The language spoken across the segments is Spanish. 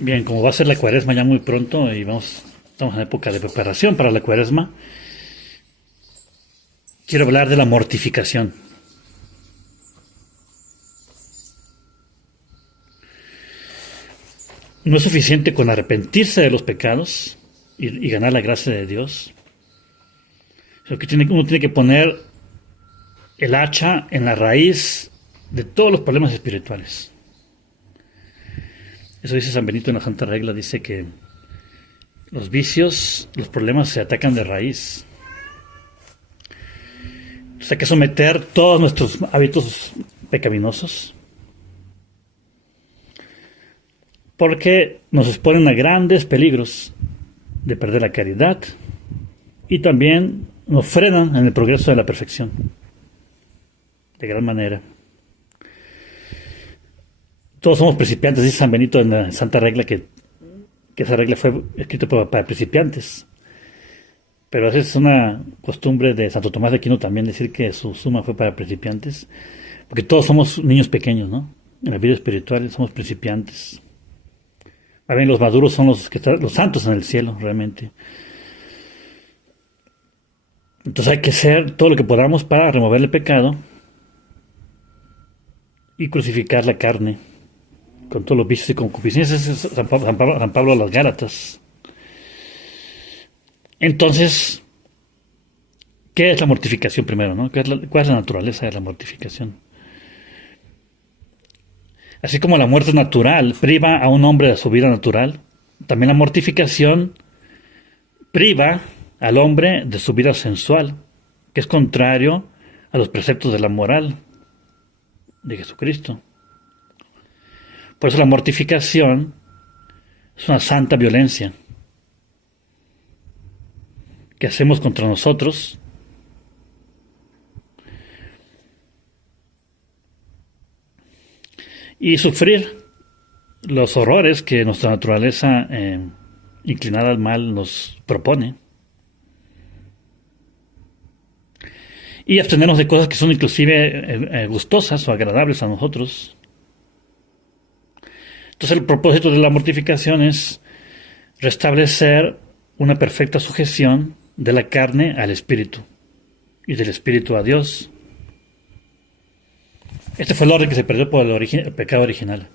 Bien, como va a ser la cuaresma ya muy pronto y estamos en época de preparación para la cuaresma, quiero hablar de la mortificación. No es suficiente con arrepentirse de los pecados y ganar la gracia de Dios, sino que uno tiene que poner el hacha en la raíz de todos los problemas espirituales. Eso dice San Benito en la Santa Regla, dice que los vicios, los problemas se atacan de raíz. Entonces hay que someter todos nuestros hábitos pecaminosos porque nos exponen a grandes peligros de perder la caridad y también nos frenan en el progreso de la perfección de gran manera. Todos somos principiantes, dice San Benito en la Santa Regla que esa regla fue escrita para principiantes. Pero esa es una costumbre de Santo Tomás de Aquino también decir que su suma fue para principiantes, porque todos somos niños pequeños, ¿no? En la vida espiritual somos principiantes. A ver, los maduros son los santos en el cielo, realmente. Entonces hay que hacer todo lo que podamos para remover el pecado y crucificar la carne con todos los vicios y concupiscencias. Es San Pablo a las Gálatas. Entonces, ¿qué es la mortificación primero, no? ¿Cuál es la naturaleza de la mortificación? Así como la muerte natural priva a un hombre de su vida natural, también la mortificación priva al hombre de su vida sensual, que es contrario a los preceptos de la moral de Jesucristo. Por eso la mortificación es una santa violencia que hacemos contra nosotros y sufrir los horrores que nuestra naturaleza inclinada al mal nos propone. Y abstenernos de cosas que son inclusive gustosas o agradables a nosotros. Entonces el propósito de la mortificación es restablecer una perfecta sujeción de la carne al espíritu y del espíritu a Dios. Este fue el orden que se perdió por el pecado original.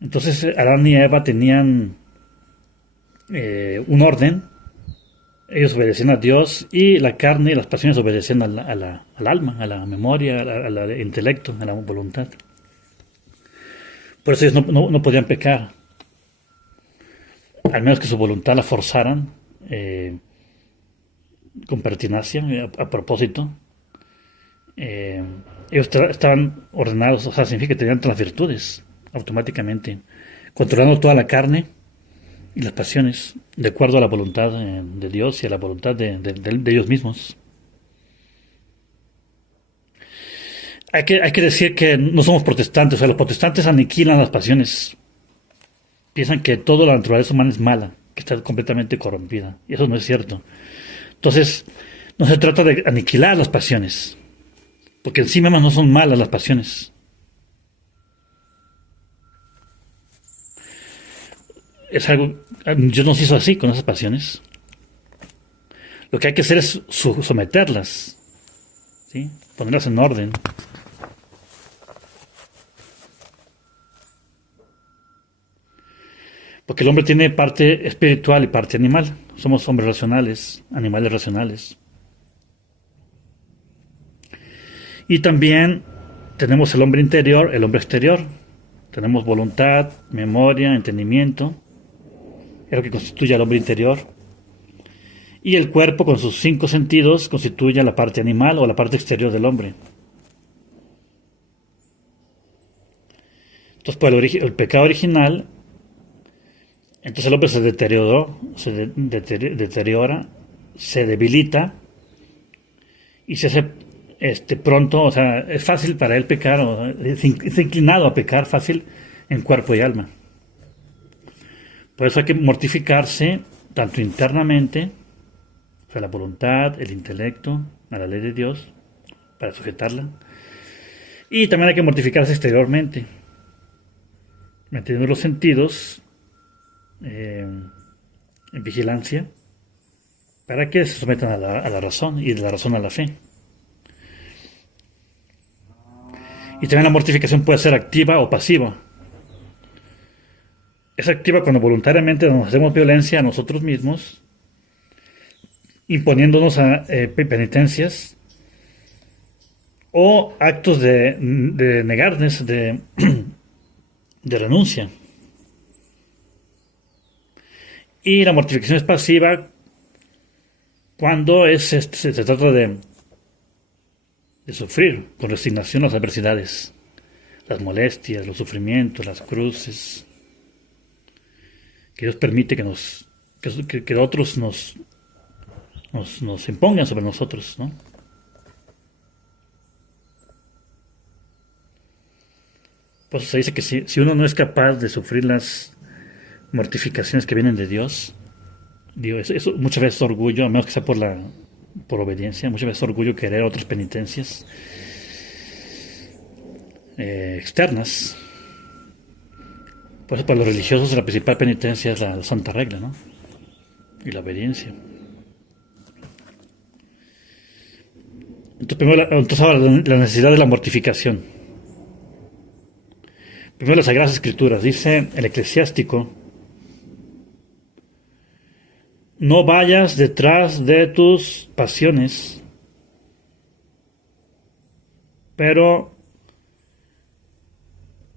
Entonces Adán y Eva tenían un orden. Ellos obedecían a Dios y la carne y las pasiones obedecían al alma, a la memoria, al intelecto, a la voluntad. Por eso ellos no podían pecar, al menos que su voluntad la forzaran con pertinacia, a propósito. Ellos estaban ordenados, o sea, significa que tenían todas las virtudes automáticamente, controlando toda la carne y las pasiones de acuerdo a la voluntad de Dios y a la voluntad de ellos mismos. Hay que decir que no somos protestantes, o sea, los protestantes aniquilan las pasiones, piensan que toda la naturaleza humana es mala, que está completamente corrompida, y eso no es cierto. Entonces, no se trata de aniquilar las pasiones, porque en sí mismas no son malas las pasiones. Es algo, Dios nos hizo así con esas pasiones. Lo que hay que hacer es someterlas, ¿sí? Ponerlas en orden. Porque el hombre tiene parte espiritual y parte animal. Somos hombres racionales, animales racionales. Y también tenemos el hombre interior, el hombre exterior. Tenemos voluntad, memoria, entendimiento. Es lo que constituye al hombre interior. Y el cuerpo con sus 5 sentidos constituye la parte animal o la parte exterior del hombre. Entonces, por el pecado original, entonces el hombre se deteriora, se debilita y se hace pronto, o sea, es fácil para él pecar, es inclinado a pecar fácil en cuerpo y alma. Por eso hay que mortificarse tanto internamente, o sea, la voluntad, el intelecto, a la ley de Dios, para sujetarla, y también hay que mortificarse exteriormente. manteniendo los sentidos en vigilancia, para que se sometan a la razón y de la razón a la fe. Y también la mortificación puede ser activa o pasiva. Es activa cuando voluntariamente nos hacemos violencia a nosotros mismos, imponiéndonos a penitencias o actos de negarnos, de renuncia. Y la mortificación es pasiva cuando se trata de sufrir con resignación las adversidades, las molestias, los sufrimientos, las cruces, que Dios permite que otros nos impongan sobre nosotros, ¿no? Pues se dice que si uno no es capaz de sufrir las mortificaciones que vienen de Dios, digo, eso muchas veces es orgullo, a menos que sea por obediencia, muchas veces es orgullo querer otras penitencias externas. Por eso para los religiosos la principal penitencia es la santa regla, ¿no? Y la obediencia. Entonces ahora la necesidad de la mortificación. Primero las Sagradas Escrituras, dice el Eclesiástico: no vayas detrás de tus pasiones, pero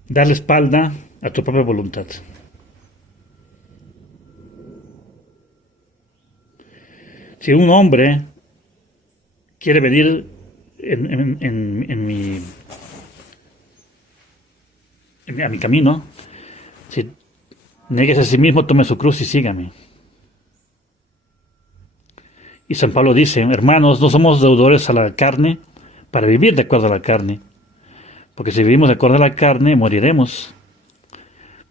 dale espalda a tu propia voluntad. Si un hombre quiere venir a mi camino, si niegues a sí mismo, tome su cruz y sígame. Y San Pablo dice: hermanos, no somos deudores a la carne para vivir de acuerdo a la carne, porque si vivimos de acuerdo a la carne, moriremos.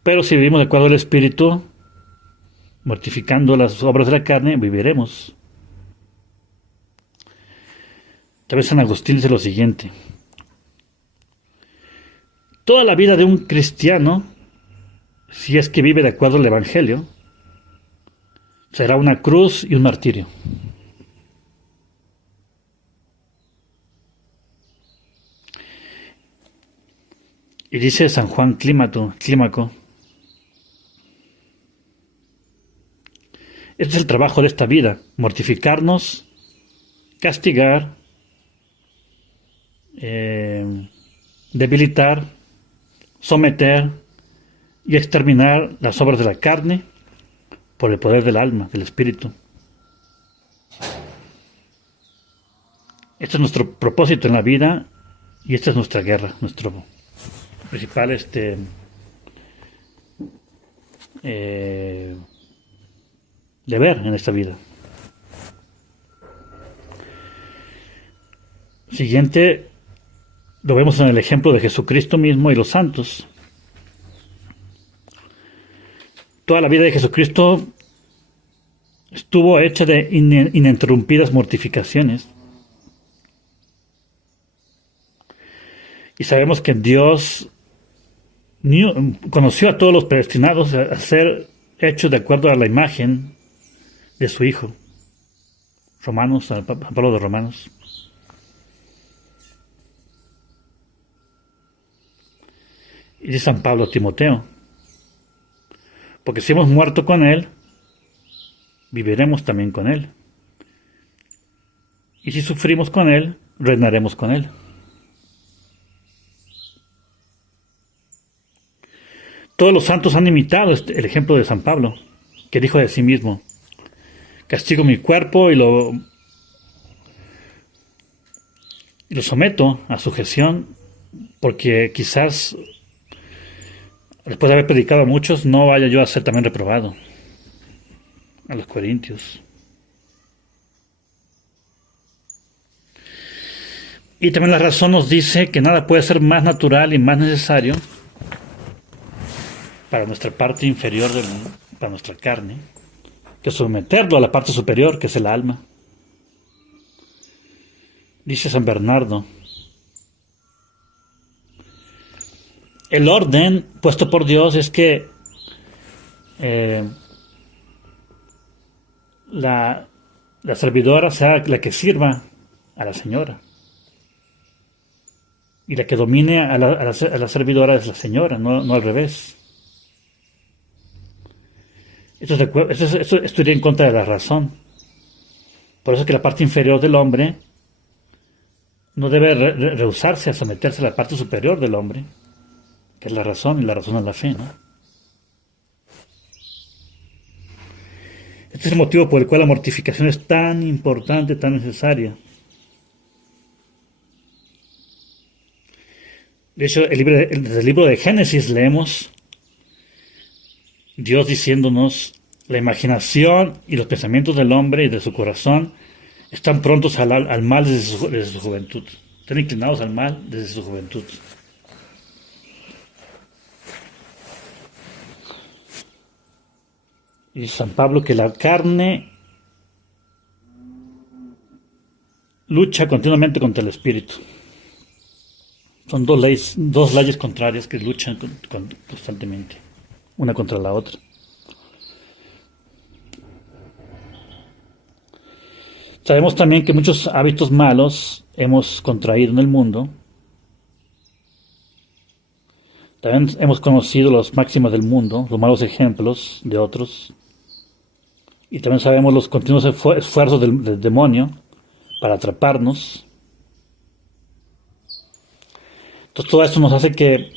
Pero si vivimos de acuerdo al Espíritu, mortificando las obras de la carne, viviremos. Tal vez San Agustín dice lo siguiente: toda la vida de un cristiano, si es que vive de acuerdo al Evangelio, será una cruz y un martirio. Y dice San Juan Clímaco: este es el trabajo de esta vida, mortificarnos, castigar, debilitar, someter y exterminar las obras de la carne por el poder del alma, del espíritu. Este es nuestro propósito en la vida y esta es nuestra guerra, nuestro principal deber en esta vida. Siguiente, lo vemos en el ejemplo de Jesucristo mismo y los santos. Toda la vida de Jesucristo estuvo hecha de ininterrumpidas mortificaciones. Y sabemos que Dios conoció a todos los predestinados a ser hechos de acuerdo a la imagen de su Hijo. Romanos, San Pablo de Romanos. Y dice San Pablo a Timoteo: porque si hemos muerto con Él, viviremos también con Él. Y si sufrimos con Él, reinaremos con Él. Todos los santos han imitado el ejemplo de San Pablo, que dijo de sí mismo: castigo mi cuerpo y lo someto a sujeción, porque quizás después de haber predicado a muchos, no vaya yo a ser también reprobado. A los Corintios. Y también la razón nos dice que nada puede ser más natural y más necesario para nuestra parte inferior, para nuestra carne, que someterlo a la parte superior, que es el alma. Dice San Bernardo: el orden puesto por Dios es que eh, la servidora sea la que sirva a la señora. Y la que domine a la servidora es la señora, no al revés. Esto iría en contra de la razón. Por eso es que la parte inferior del hombre no debe rehusarse a someterse a la parte superior del hombre, que es la razón, y la razón es la fe, ¿no? Este es el motivo por el cual la mortificación es tan importante, tan necesaria. De hecho, desde el libro de Génesis leemos Dios diciéndonos, la imaginación y los pensamientos del hombre y de su corazón están prontos al mal desde su juventud. Están inclinados al mal desde su juventud. Y San Pablo que la carne lucha continuamente contra el espíritu. Son dos leyes contrarias que luchan constantemente, una contra la otra. Sabemos también que muchos hábitos malos hemos contraído en el mundo. También hemos conocido los máximos del mundo, los malos ejemplos de otros. Y también sabemos los continuos esfuerzos del demonio para atraparnos. Entonces todo esto nos hace que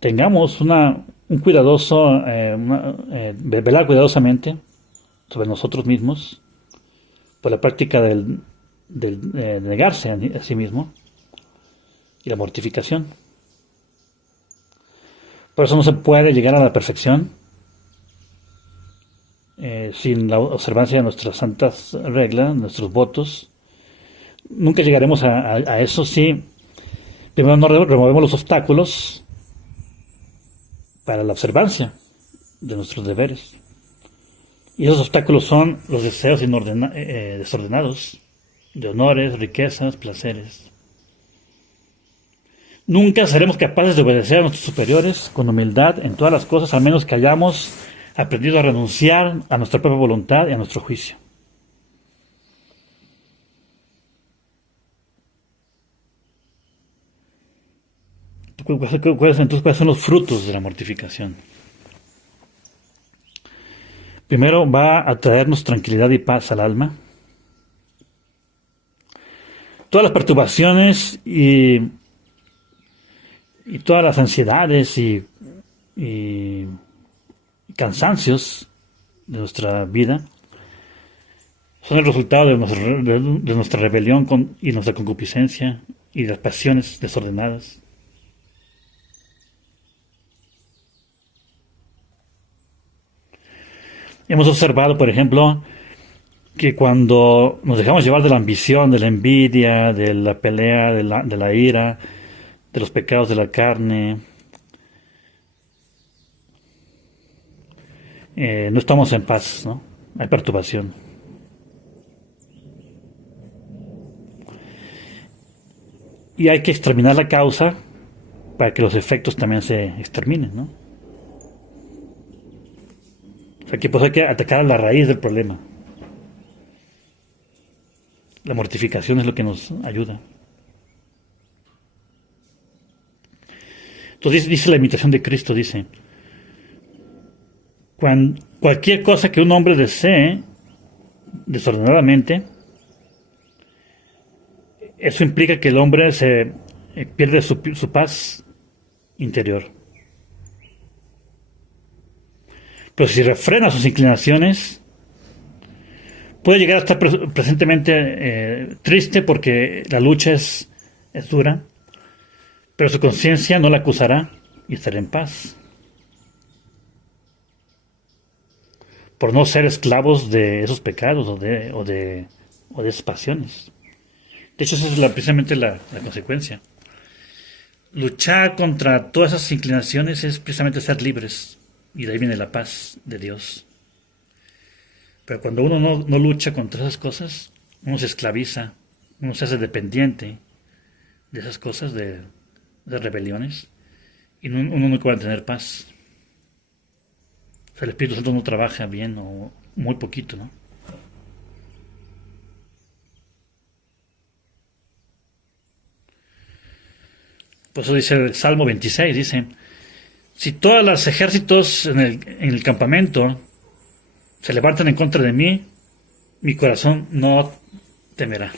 tengamos un cuidadoso, velar cuidadosamente sobre nosotros mismos por la práctica del negarse a sí mismo y la mortificación. Por eso no se puede llegar a la perfección sin la observancia de nuestras santas reglas, nuestros votos. Nunca llegaremos a eso si primero no removemos los obstáculos para la observancia de nuestros deberes. Y esos obstáculos son los deseos desordenados de honores, riquezas, placeres. Nunca seremos capaces de obedecer a nuestros superiores con humildad en todas las cosas, a menos que hayamos aprendido a renunciar a nuestra propia voluntad y a nuestro juicio. Entonces, ¿cuáles son los frutos de la mortificación? Primero, va a traernos tranquilidad y paz al alma. Todas las perturbaciones y todas las ansiedades y cansancios de nuestra vida son el resultado de nuestra rebelión y nuestra concupiscencia y de las pasiones desordenadas. Hemos observado, por ejemplo, que cuando nos dejamos llevar de la ambición, de la envidia, de la pelea, de la ira, de los pecados de la carne, no estamos en paz, ¿no? Hay perturbación. Y hay que exterminar la causa para que los efectos también se exterminen, ¿no? O sea, que pues hay que atacar a la raíz del problema. La mortificación es lo que nos ayuda. Entonces dice la imitación de Cristo, dice, cualquier cosa que un hombre desee desordenadamente, eso implica que el hombre se pierde su paz interior. Pero si refrena sus inclinaciones, puede llegar a estar presentemente triste porque la lucha es dura, pero su conciencia no la acusará y estará en paz. Por no ser esclavos de esos pecados o de esas pasiones. De hecho, esa es precisamente la consecuencia. Luchar contra todas esas inclinaciones es precisamente ser libres. Y de ahí viene la paz de Dios. Pero cuando uno no lucha contra esas cosas, uno se esclaviza, uno se hace dependiente de esas cosas, de rebeliones, y uno nunca va a tener paz. O sea, el Espíritu Santo no trabaja bien o muy poquito, ¿no? Por eso dice el Salmo 26, dice, si todos los ejércitos en el campamento se levantan en contra de mí, mi corazón no temerá.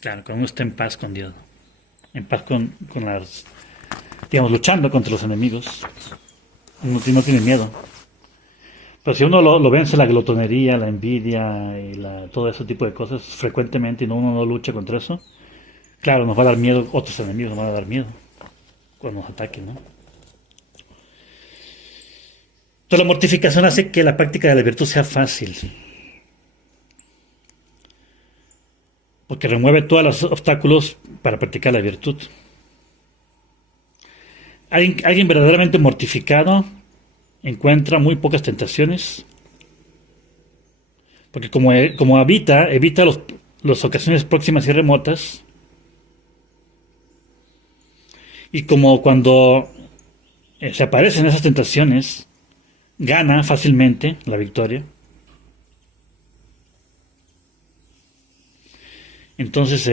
Claro, cuando uno está en paz con Dios, en paz con las, digamos, luchando contra los enemigos, uno no tiene miedo. Pero si uno lo vence la glotonería, la envidia y todo ese tipo de cosas frecuentemente y uno no lucha contra eso, claro, nos va a dar miedo, otros enemigos nos van a dar miedo cuando nos ataquen, ¿no? Entonces la mortificación hace que la práctica de la virtud sea fácil, porque remueve todos los obstáculos para practicar la virtud. Alguien verdaderamente mortificado encuentra muy pocas tentaciones, porque como evita las ocasiones próximas y remotas, y como cuando se aparecen esas tentaciones, gana fácilmente la victoria. Entonces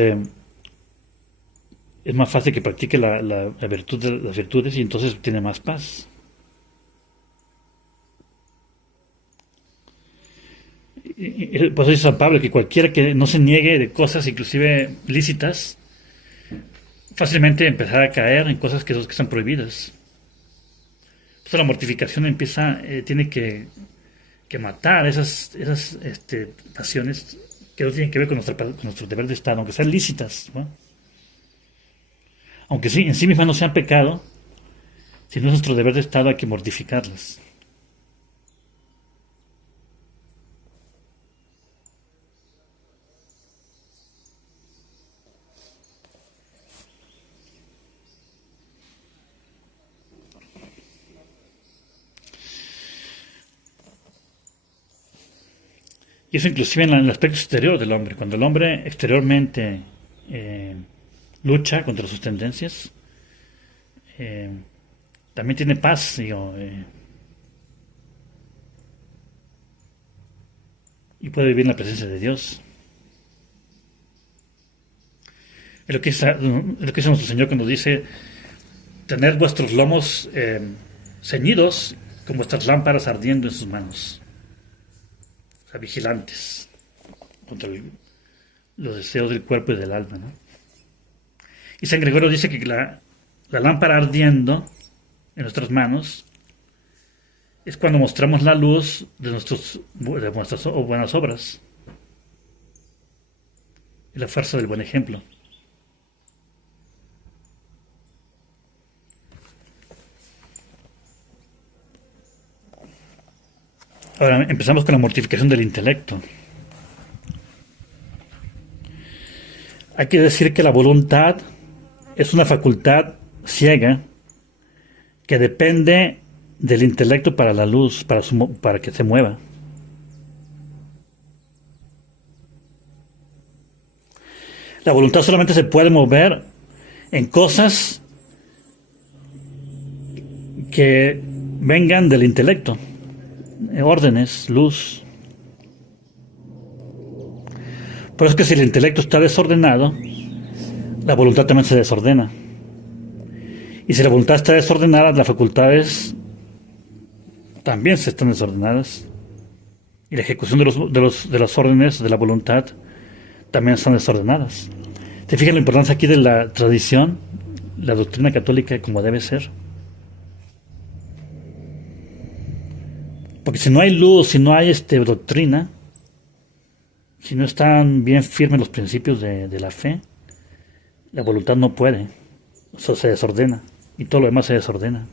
es más fácil que practique la virtud de las virtudes y entonces tiene más paz. Por eso dice San Pablo que cualquiera que no se niegue de cosas inclusive lícitas, fácilmente empezará a caer en cosas que están prohibidas. Entonces la mortificación tiene que matar esas pasiones que no tienen que ver con nuestro deber de Estado, aunque sean lícitas, ¿no? Aunque sí, en sí mismas no sean pecado, si no es nuestro deber de Estado hay que mortificarlas. Y eso inclusive en el aspecto exterior del hombre. Cuando el hombre exteriormente eh, lucha contra sus tendencias, eh, también tiene paz, digo, y puede vivir en la presencia de Dios. Es lo que dice nuestro Señor cuando dice, tener vuestros lomos ceñidos con vuestras lámparas ardiendo en sus manos. O sea, vigilantes contra los deseos del cuerpo y del alma, ¿no? Y San Gregorio dice que la lámpara ardiendo en nuestras manos es cuando mostramos la luz de nuestras buenas obras y la fuerza del buen ejemplo. Ahora empezamos con la mortificación del intelecto. Hay que decir que la voluntad es una facultad ciega que depende del intelecto para la luz, para que se mueva. La voluntad solamente se puede mover en cosas que vengan del intelecto, órdenes, luz. Por eso es que si el intelecto está desordenado, la voluntad también se desordena. Y si la voluntad está desordenada, las facultades también se están desordenadas. Y la ejecución de las órdenes de la voluntad también están desordenadas. ¿Te fijas la importancia aquí de la tradición, la doctrina católica como debe ser? Porque si no hay luz, si no hay doctrina, si no están bien firmes los principios de la fe, la voluntad no puede. Eso se desordena. Y todo lo demás se desordena.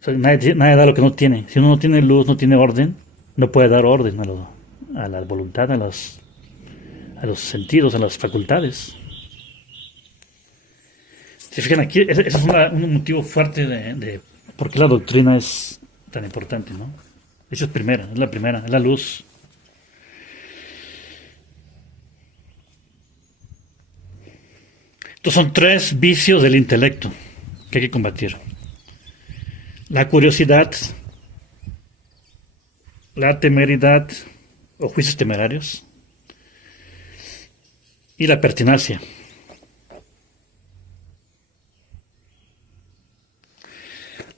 O sea, nadie da lo que no tiene. Si uno no tiene luz, no tiene orden, no puede dar orden a la voluntad, a los sentidos, a las facultades. Si fijan aquí, ese es un motivo fuerte de por qué la doctrina es tan importante, ¿no? Esa es la primera, es la luz. Estos son tres vicios del intelecto que hay que combatir. La curiosidad, la temeridad o juicios temerarios y la pertinacia.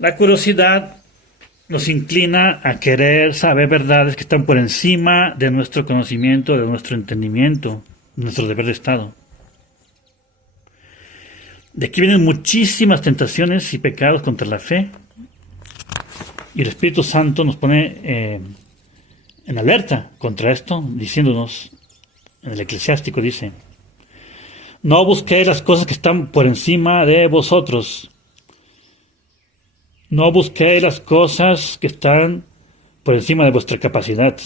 La curiosidad nos inclina a querer saber verdades que están por encima de nuestro conocimiento, de nuestro entendimiento, de nuestro deber de Estado. De aquí vienen muchísimas tentaciones y pecados contra la fe. Y el Espíritu Santo nos pone en alerta contra esto, diciéndonos, en el Eclesiástico dice, no busquéis las cosas que están por encima de vosotros. No busquéis las cosas que están por encima de vuestra capacidad.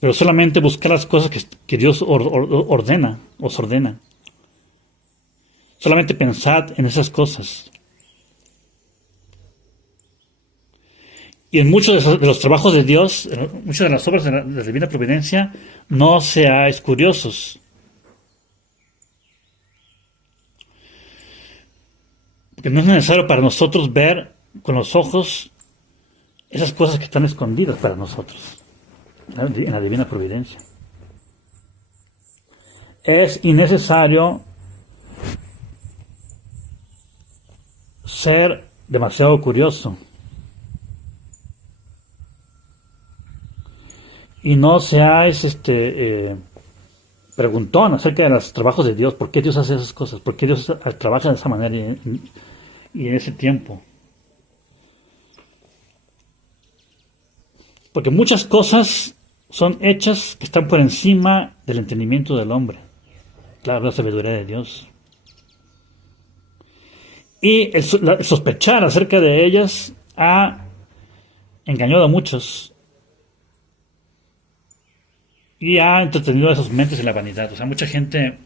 Pero solamente buscar las cosas que Dios ordena, os ordena. Solamente pensad en esas cosas. Y en muchos de los trabajos de Dios, en muchas de las obras de la Divina Providencia, no seáis curiosos. Porque no es necesario para nosotros ver con los ojos esas cosas que están escondidas para nosotros en la Divina Providencia. Es innecesario ser demasiado curioso. Y no seáis preguntón acerca de los trabajos de Dios. ¿Por qué Dios hace esas cosas? ¿Por qué Dios trabaja de esa manera y en ese tiempo? Porque muchas cosas son hechas que están por encima del entendimiento del hombre. Claro, la sabiduría de Dios. Y el sospechar acerca de ellas ha engañado a muchos y ha entretenido a sus mentes en la vanidad. O sea, mucha gente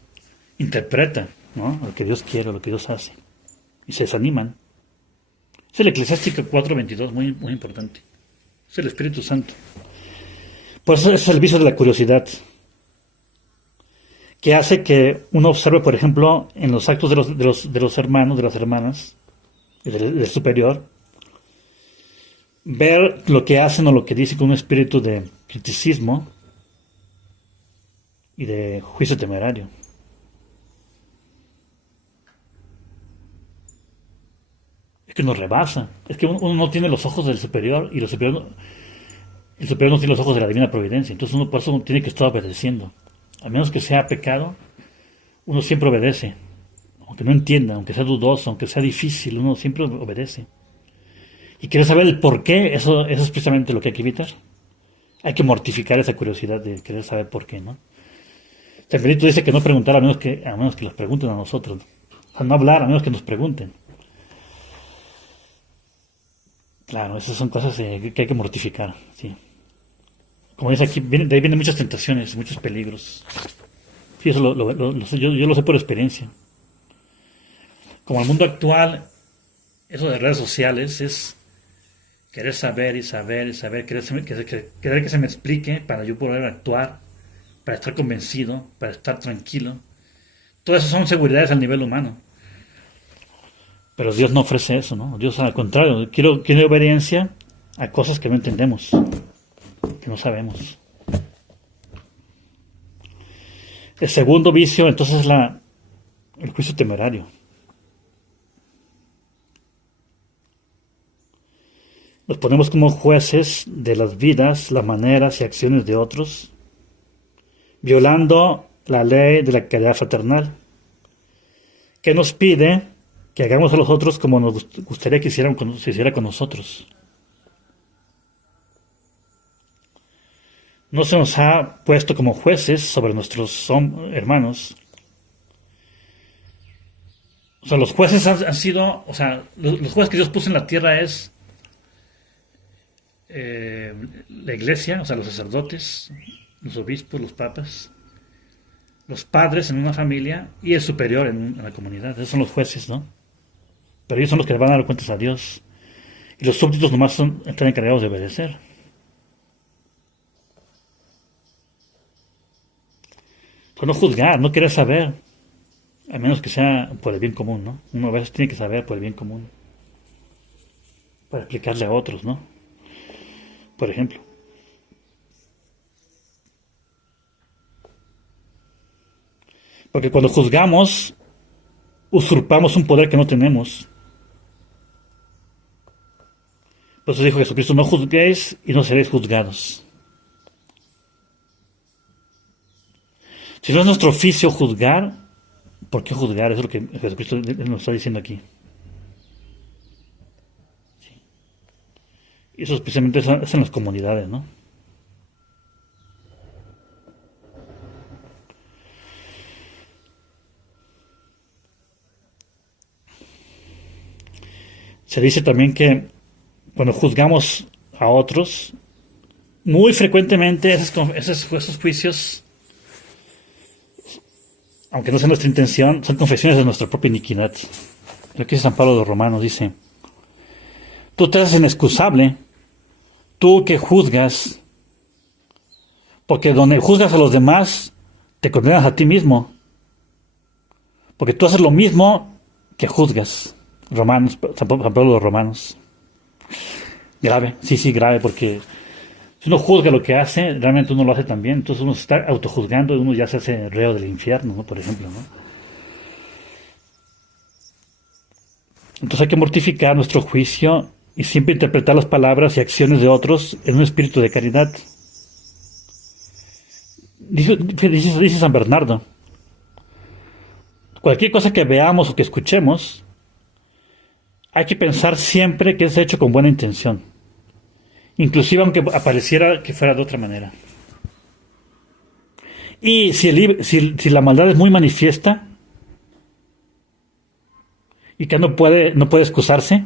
interpreta, ¿no?, lo que Dios quiere, lo que Dios hace, y se desaniman. Es el Eclesiástico 4:22, muy, muy importante. Es el Espíritu Santo. Por eso es el vicio de la curiosidad, que hace que uno observe, por ejemplo, en los actos de los hermanos, de las hermanas, del superior, ver lo que hacen o lo que dicen con un espíritu de criticismo y de juicio temerario. Es que nos rebasa. Es que uno no tiene los ojos del superior y el superior no tiene los ojos de la Divina Providencia. Entonces uno por eso tiene que estar obedeciendo. A menos que sea pecado, uno siempre obedece. Aunque no entienda, aunque sea dudoso, aunque sea difícil, uno siempre obedece. Y quiere saber el por qué, eso es precisamente lo que hay que evitar. Hay que mortificar esa curiosidad de querer saber por qué, ¿no? San Benito dice que no preguntar a menos que las pregunten a nosotros. O sea, no hablar a menos que nos pregunten. Claro, esas son cosas que hay que mortificar, sí. Como dice aquí, de ahí vienen muchas tentaciones, muchos peligros. Sí, eso yo lo sé por experiencia. Como el mundo actual, eso de redes sociales es querer saber y saber y saber, querer que se me explique para yo poder actuar, para estar convencido, para estar tranquilo. Todas esas son seguridades al nivel humano. Pero Dios no ofrece eso, ¿no? Dios, al contrario, quiere obediencia a cosas que no entendemos, que no sabemos. El segundo vicio, entonces, es el juicio temerario. Nos ponemos como jueces de las vidas, las maneras y acciones de otros, violando la ley de la caridad fraternal, que nos pide que hagamos a los otros como nos gustaría que se hiciera con nosotros. No se nos ha puesto como jueces sobre nuestros hermanos. O sea, los jueces han sido, o sea, los jueces que Dios puso en la tierra es la iglesia, o sea, los sacerdotes, los obispos, los papas, los padres en una familia y el superior en la comunidad. Esos son los jueces, ¿no? Pero ellos son los que van a dar cuentas a Dios. Y los súbditos nomás están encargados de obedecer. no juzgar, no querer saber, a menos que sea por el bien común, ¿no? Uno a veces tiene que saber por el bien común, para explicarle a otros, ¿no? Por ejemplo. Porque cuando juzgamos, usurpamos un poder que no tenemos. Por eso dijo Jesucristo, no juzguéis y no seréis juzgados. Si no es nuestro oficio juzgar, ¿por qué juzgar? Eso es lo que Jesucristo nos está diciendo aquí. Sí. Y eso especialmente es en las comunidades, ¿no? Se dice también que cuando juzgamos a otros, muy frecuentemente esos juicios, aunque no sea nuestra intención, son confesiones de nuestra propia iniquidad. Lo que dice San Pablo de los Romanos, dice, tú te haces inexcusable, tú que juzgas, porque donde juzgas a los demás, te condenas a ti mismo, porque tú haces lo mismo que juzgas. Romanos, San Pablo de los Romanos. Grave, sí, grave, porque si uno juzga lo que hace, realmente uno lo hace también. Entonces uno se está autojuzgando y uno ya se hace reo del infierno, ¿no? Por ejemplo, ¿no? Entonces hay que mortificar nuestro juicio y siempre interpretar las palabras y acciones de otros en un espíritu de caridad. Dice San Bernardo, cualquier cosa que veamos o que escuchemos, hay que pensar siempre que es hecho con buena intención, inclusive aunque apareciera que fuera de otra manera. Y si la maldad es muy manifiesta y que no puede excusarse,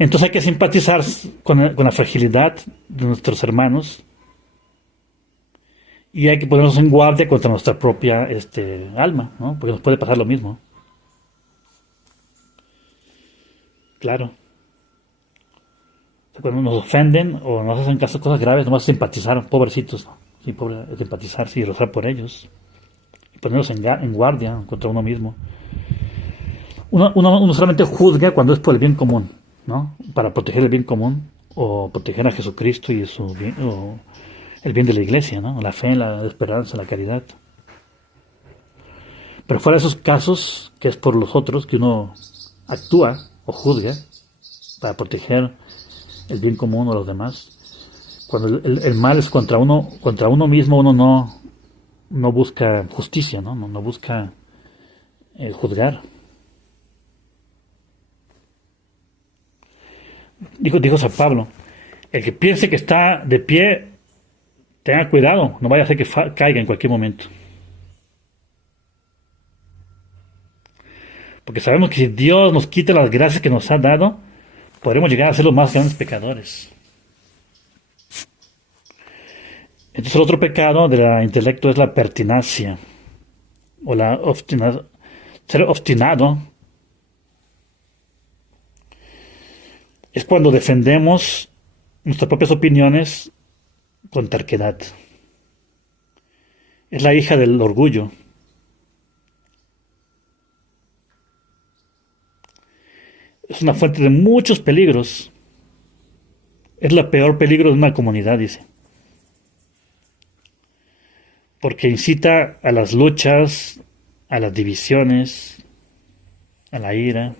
entonces hay que simpatizar con la fragilidad de nuestros hermanos y hay que ponernos en guardia contra nuestra propia alma, ¿no? Porque nos puede pasar lo mismo. Claro. O sea, cuando nos ofenden o nos hacen caso cosas graves, nomás simpatizar, pobrecitos, ¿no? Sí, pobre, simpatizar, sí, rezar por ellos. Y ponernos en guardia contra uno mismo. Uno solamente juzga cuando es por el bien común, ¿no? Para proteger el bien común o proteger a Jesucristo y su bien, o el bien de la iglesia, ¿no? La fe, la esperanza, la caridad. Pero fuera de esos casos, que es por los otros, que uno actúa o juzga para proteger el bien común o los demás, cuando el mal es contra uno mismo, uno no busca justicia, no busca juzgar. Dijo San Pablo, el que piense que está de pie, tenga cuidado, no vaya a ser que caiga en cualquier momento. Porque sabemos que si Dios nos quita las gracias que nos ha dado, podremos llegar a ser los más grandes pecadores. Entonces el otro pecado del intelecto es la pertinacia, o ser obstinado. Es cuando defendemos nuestras propias opiniones con terquedad. Es la hija del orgullo. Es una fuente de muchos peligros. Es el peor peligro de una comunidad, dice. Porque incita a las luchas, a las divisiones, a la ira.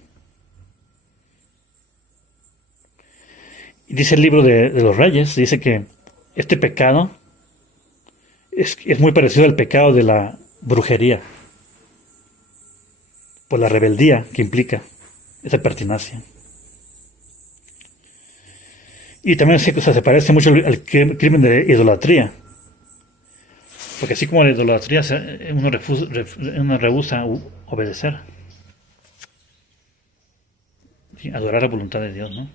Y dice el libro de los Reyes, dice que este pecado es muy parecido al pecado de la brujería, por la rebeldía que implica esa pertinacia. Y también se parece mucho al crimen de idolatría. Porque así como la idolatría, uno rehúsa obedecer. ¿Sí? Adorar la voluntad de Dios, ¿no?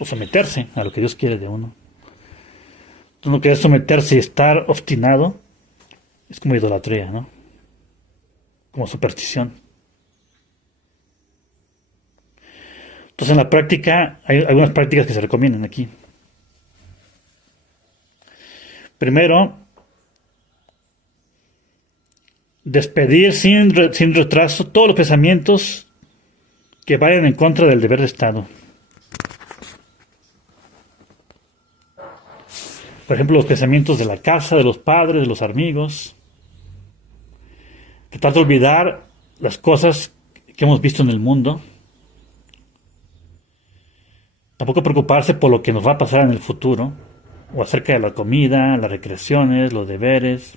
O someterse a lo que Dios quiere de uno. Entonces no querer someterse y estar obstinado es como idolatría, ¿no? Como superstición. Entonces en la práctica hay algunas prácticas que se recomiendan aquí. Primero, despedir sin retraso todos los pensamientos que vayan en contra del deber de Estado. Por ejemplo, los pensamientos de la casa, de los padres, de los amigos. Tratar de olvidar las cosas que hemos visto en el mundo. Tampoco preocuparse por lo que nos va a pasar en el futuro, o acerca de la comida, las recreaciones, los deberes,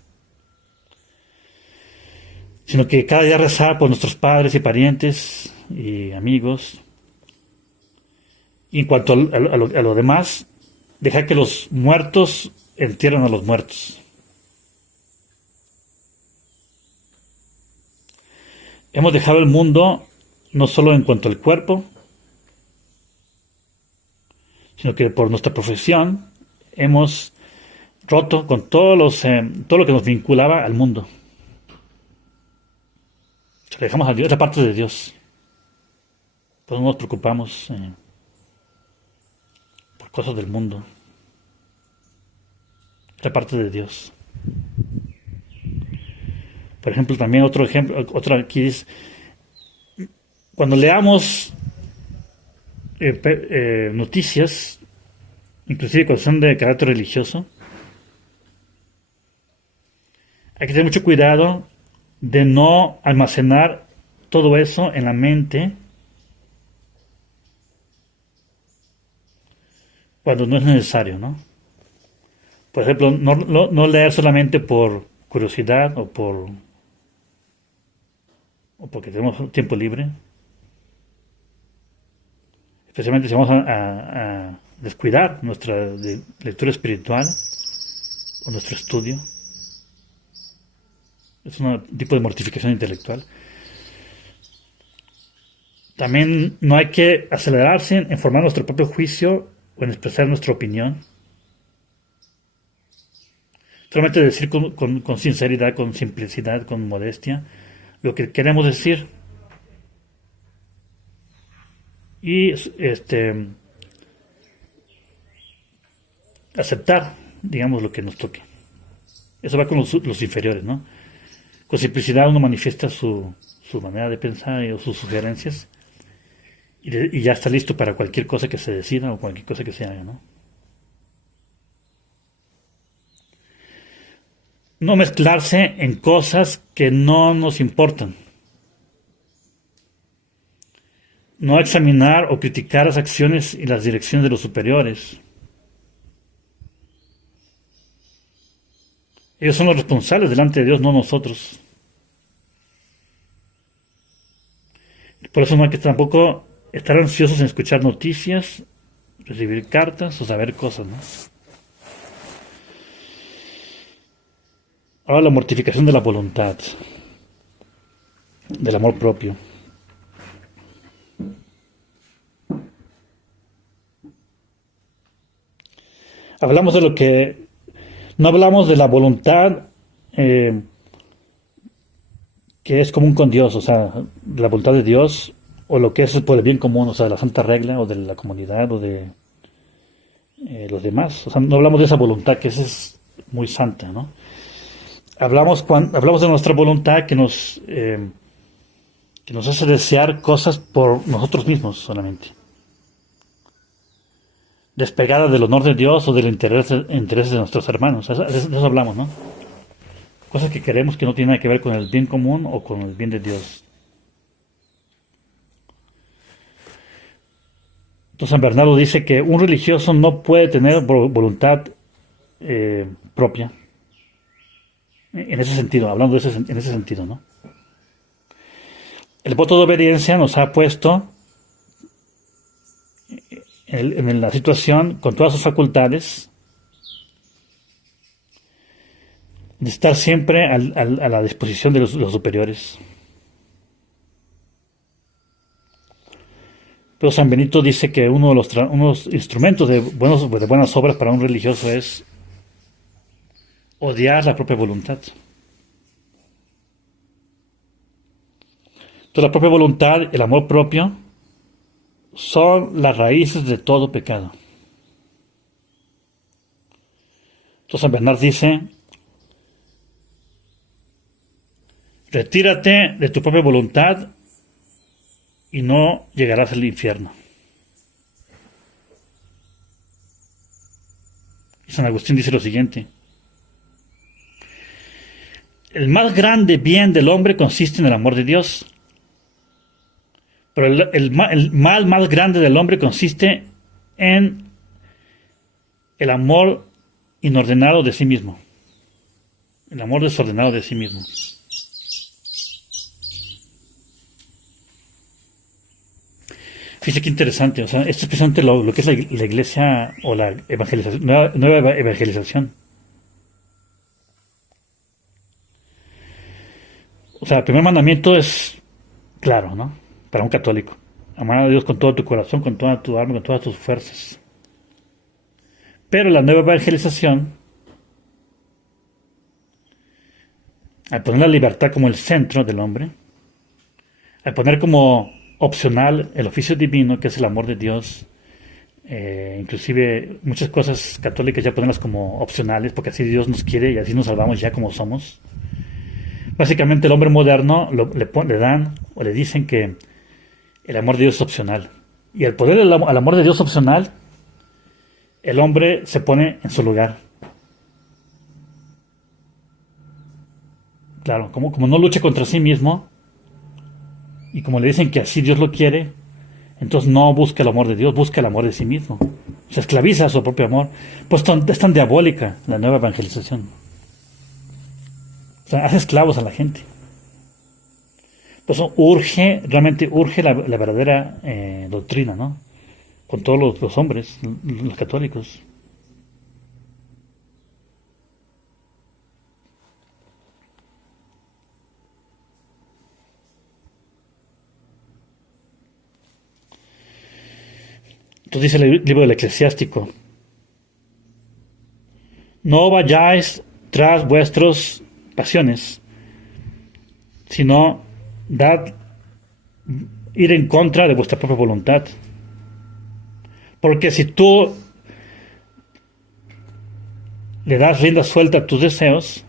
sino que cada día rezar por nuestros padres y parientes y amigos. Y en cuanto a lo demás, dejar que los muertos entierren a los muertos. Hemos dejado el mundo no solo en cuanto al cuerpo, sino que por nuestra profesión hemos roto con todo lo que nos vinculaba al mundo. Se lo dejamos a Dios, la parte de Dios. Pues no nos preocupamos por cosas del mundo. La parte de Dios. Por ejemplo, también otro aquí es, cuando leamos noticias, inclusive cuando son de carácter religioso, hay que tener mucho cuidado de no almacenar todo eso en la mente cuando no es necesario, ¿no? Por ejemplo, no leer solamente por curiosidad o porque tenemos tiempo libre, especialmente si vamos a descuidar nuestra lectura espiritual o nuestro estudio. Es un tipo de mortificación intelectual. También no hay que acelerarse en formar nuestro propio juicio o en expresar nuestra opinión. Solamente decir con sinceridad, con simplicidad, con modestia, lo que queremos decir. Y aceptar, digamos, lo que nos toque. Eso va con los inferiores, ¿no? Con simplicidad uno manifiesta su manera de pensar o sus sugerencias y ya está listo para cualquier cosa que se decida o cualquier cosa que se haga, ¿no? No mezclarse en cosas que no nos importan. No examinar o criticar las acciones y las direcciones de los superiores. Ellos son los responsables delante de Dios, no nosotros. Por eso no hay que tampoco estar ansiosos en escuchar noticias, recibir cartas o saber cosas, ¿no? Ahora la mortificación de la voluntad, del amor propio. Hablamos de lo que... No hablamos de la voluntad que es común con Dios, o sea, de la voluntad de Dios, o lo que es por el bien común, o sea, de la santa regla, o de la comunidad, o de los demás. O sea, no hablamos de esa voluntad que esa es muy santa, ¿no? Hablamos de nuestra voluntad que nos hace desear cosas por nosotros mismos solamente, despegada del honor de Dios o del interés de nuestros hermanos. De eso hablamos, ¿no? Cosas que queremos que no tienen nada que ver con el bien común o con el bien de Dios. Entonces San Bernardo dice que un religioso no puede tener voluntad propia. En ese sentido, hablando en ese sentido, ¿no? El voto de obediencia nos ha puesto en la situación, con todas sus facultades, de estar siempre a la disposición de los superiores. Pero San Benito dice que uno de los instrumentos de buenas obras para un religioso es odiar la propia voluntad. Entonces la propia voluntad, el amor propio, son las raíces de todo pecado. Entonces San Bernardo dice Retírate de tu propia voluntad y no llegarás al infierno. Y San Agustín dice lo siguiente: el más grande bien del hombre consiste en el amor de Dios, pero el mal más grande del hombre consiste en el amor inordenado de sí mismo, el amor desordenado de sí mismo. Fíjate qué interesante, o sea, esto es precisamente lo que es la iglesia o la evangelización, nueva evangelización. O sea, el primer mandamiento es claro, ¿no? Para un católico. Amar a Dios con todo tu corazón, con toda tu alma, con todas tus fuerzas. Pero la nueva evangelización, al poner la libertad como el centro del hombre, al poner como opcional el oficio divino, que es el amor de Dios, inclusive muchas cosas católicas ya ponerlas como opcionales, porque así Dios nos quiere y así nos salvamos ya como somos. Básicamente el hombre moderno le dan o le dicen que el amor de Dios es opcional. Y al poner al amor de Dios opcional, el hombre se pone en su lugar. Claro, como no lucha contra sí mismo, y como le dicen que así Dios lo quiere, entonces no busca el amor de Dios, busca el amor de sí mismo. Se esclaviza a su propio amor. Pues es tan diabólica la nueva evangelización. O sea, hace esclavos a la gente. Por eso realmente urge la verdadera doctrina, ¿no? Con todos los hombres, los católicos. Entonces dice el libro del Eclesiástico: no vayáis tras vuestras pasiones, sino ir en contra de vuestra propia voluntad. Porque si tú le das rienda suelta a tus deseos,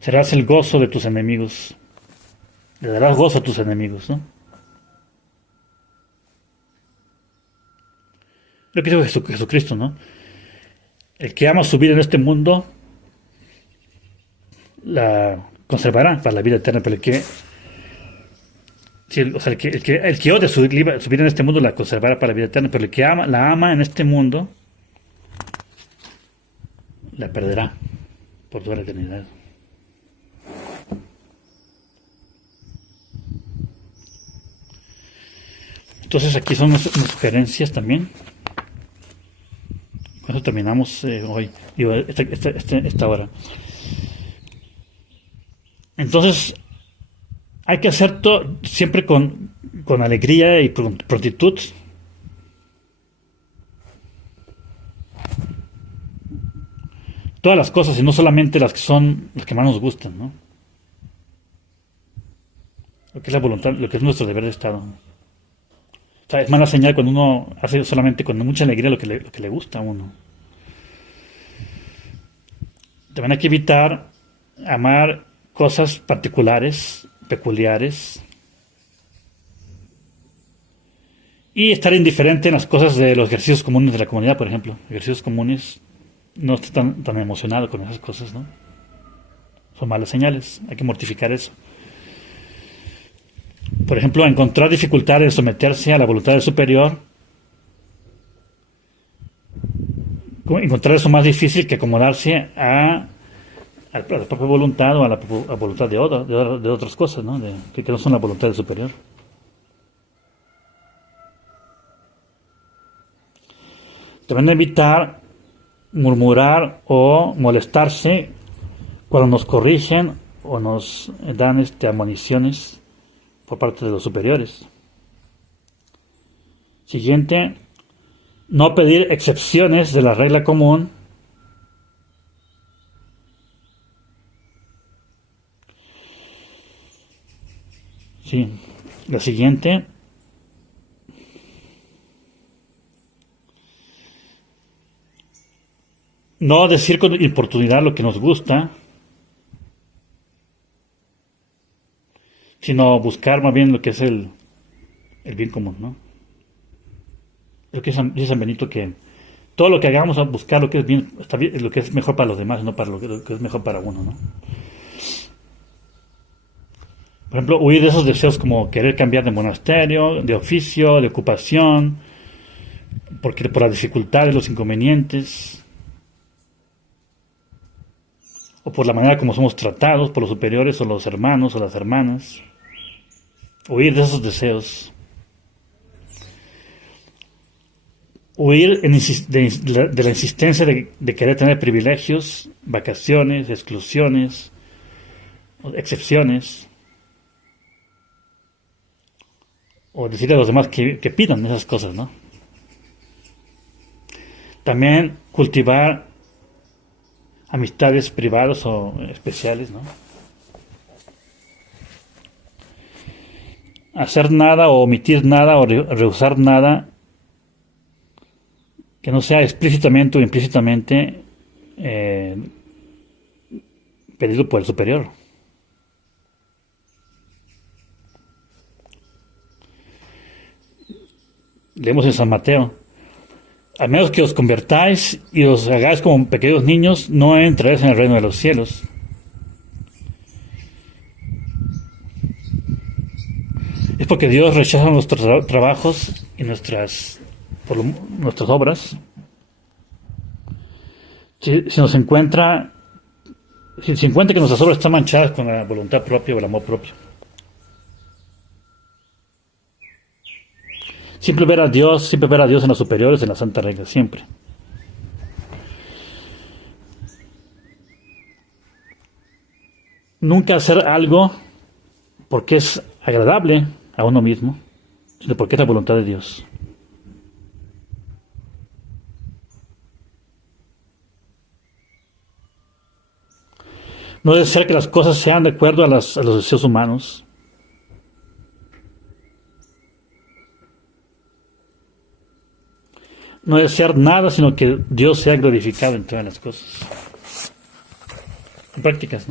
serás el gozo de tus enemigos. Le darás gozo a tus enemigos, ¿no? Lo que dijo Jesucristo, ¿no? El que ama su vida en este mundo la conservará para la vida eterna, pero el que odia su vida en este mundo la conservará para la vida eterna, pero el que la ama en este mundo la perderá por toda la eternidad. Entonces aquí son unas sugerencias también. Con eso terminamos hoy, esta hora. Entonces hay que hacer todo siempre con alegría y prontitud. Todas las cosas y no solamente las que son las que más nos gustan, ¿no? Lo que es la voluntad, lo que es nuestro deber de Estado. O sea, es mala señal cuando uno hace solamente con mucha alegría lo que le gusta a uno. También hay que evitar amar cosas particulares, peculiares, y estar indiferente en las cosas de los ejercicios comunes de la comunidad, por ejemplo. Ejercicios comunes, no estar tan emocionado con esas cosas, ¿no? Son malas señales, hay que mortificar eso. Por ejemplo, encontrar dificultades en someterse a la voluntad del superior, encontrar eso más difícil que acomodarse a la propia voluntad o a la voluntad de otras cosas, ¿no? Que no son la voluntad del superior. También evitar murmurar o molestarse cuando nos corrigen o nos dan admoniciones por parte de los superiores. Siguiente, no pedir excepciones de la regla común. Sí, la siguiente, no decir con importunidad lo que nos gusta. sino buscar más bien lo que es el bien común, ¿no? Lo que dice San Benito, que todo lo que hagamos a buscar lo que es bien, está bien, lo que es mejor para los demás, no para lo que es mejor para uno, ¿no? Por ejemplo, huir de esos deseos como querer cambiar de monasterio, de oficio, de ocupación, porque por las dificultades, los inconvenientes, o por la manera como somos tratados por los superiores o los hermanos o las hermanas. Huir de esos deseos. Huir de la insistencia de querer tener privilegios, vacaciones, exclusiones, excepciones. O decirle a los demás que pidan esas cosas, ¿no? También cultivar amistades privadas o especiales, ¿no? Hacer nada o omitir nada o rehusar nada que no sea explícitamente o implícitamente pedido por el superior. Leemos en San Mateo: a menos que os convertáis y os hagáis como pequeños niños, no entraréis en el reino de los cielos. Es porque Dios rechaza nuestros trabajos y nuestras obras. Si nos encuentra, si se encuentra que nuestras obras están manchadas con la voluntad propia o el amor propio. Siempre ver a Dios en los superiores, en la Santa Regla, siempre. Nunca hacer algo porque es agradable a uno mismo, sino porque es la voluntad de Dios. No desear que las cosas sean de acuerdo a los deseos humanos. No desear nada, sino que Dios sea glorificado en todas las cosas. En prácticas, ¿no?